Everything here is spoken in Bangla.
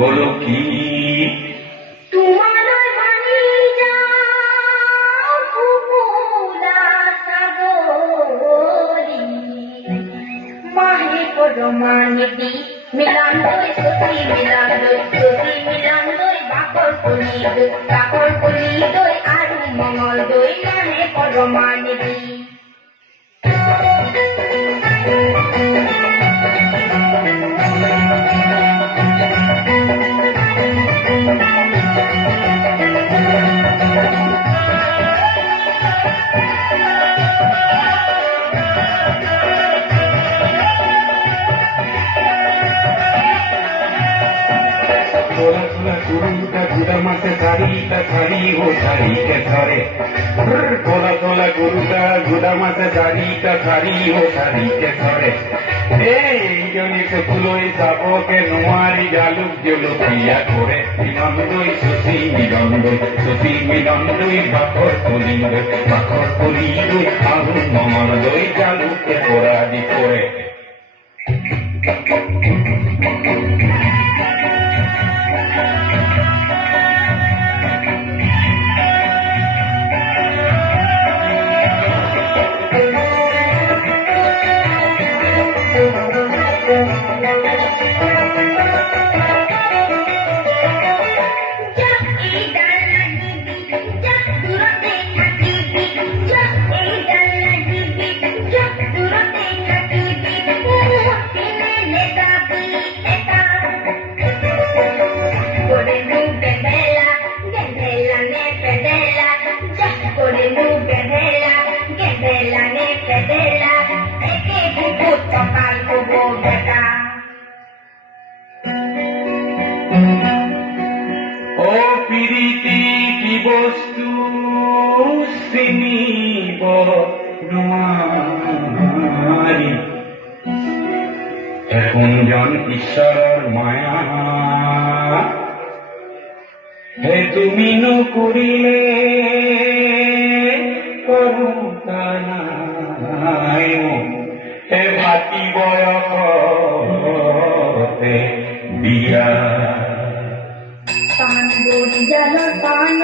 বলো কি তোমার বাণী যাও কুকুলা সাগরী মাহে পরমানিদি মিলান দই সখী মিলান দই সখী মিলান দই বাকর কলি দই আরু মঙ্গল দই মাহে পরমানিদি তোলা তোলা গুরুটা গুড়া মাসে শাড়িটা শাড়ি ও শাড়িকে ধরে তোলা তোলা গুরুটা গুড়া মাসে শাড়িটা শাড়ি ও শাড়িকে ধরে এই জনিতে ফুলই যাবকে নোয়ারি জালুক জলপিয়া করে মিলন দই শশী মিলন দই বাকর কলি দই আরু মঙ্গল দই জালুকে পোড়াদি করে ও প্রীতি কি বস্তু চিনিব নোৱাৰি একুঞ্জন ঈশ্বৰৰ মায়া হে তুমি নকৰিলে কৰোতা নাই হে ভাতি বয়সতে বিয়া পান বড়ি জাল পান